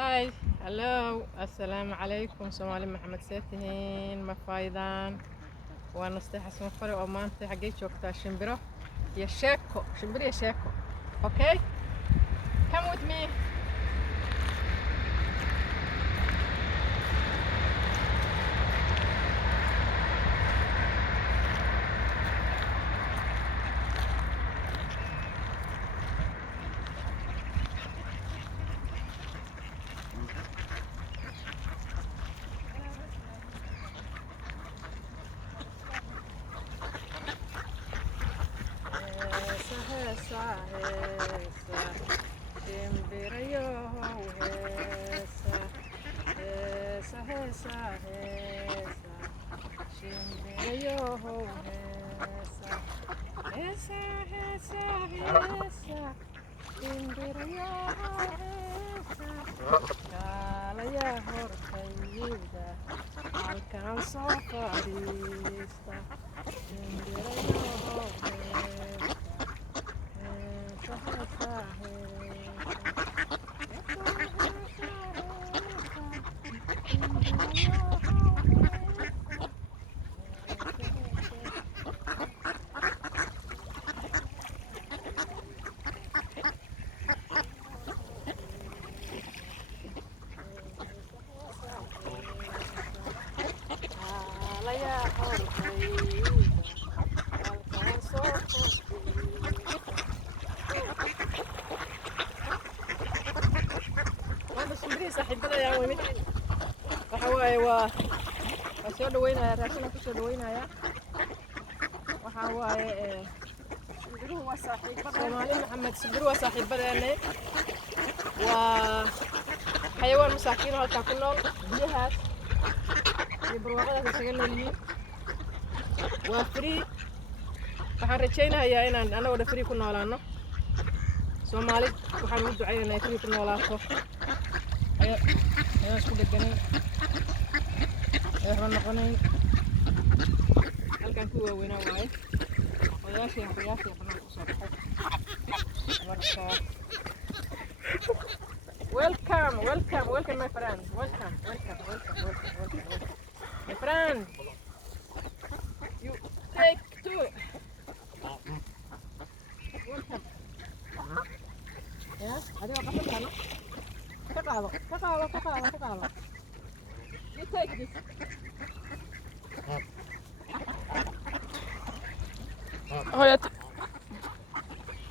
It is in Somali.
هاي هلو السلام عليكم سومالي محمد سيتهين مفايدان وانا استحس مفري ومانتي حقي شوكتا شمبرو يا شيكو شمبري يا شيكو اوكي come with me هيسا هيسا شمبريو هيسا هيسا هيسا هيسا شمبريو هيسا هيسا هيسا هيسا شمبريو هيسا kaalaya hortayda halkaan soo fadhiista shimbirayo heesa heesa صاحبada yaa weymid waxa waaye waa soo dhaweynaya raashin ku soo dhaweynaya waxa waaye Soomaali Maxamed Sibir waa saaxiibadeena waa xayawaan masaakiin halka ku nool biyahaas iyo barwaaqada isaga noolyihiin waa free waxaan rajaynayaa inaan anagoo free ku noolaano Soomaali waxaan u ducaynaynaa free ku noolaato ayaa isku deganay waxaan noqonay halkan ku waaweynaa waaye odayaashii banaan ku soo baxay marka welcome my friend welcome my friend you take two welcome ya adiga qasabtana كقالة you take this هاي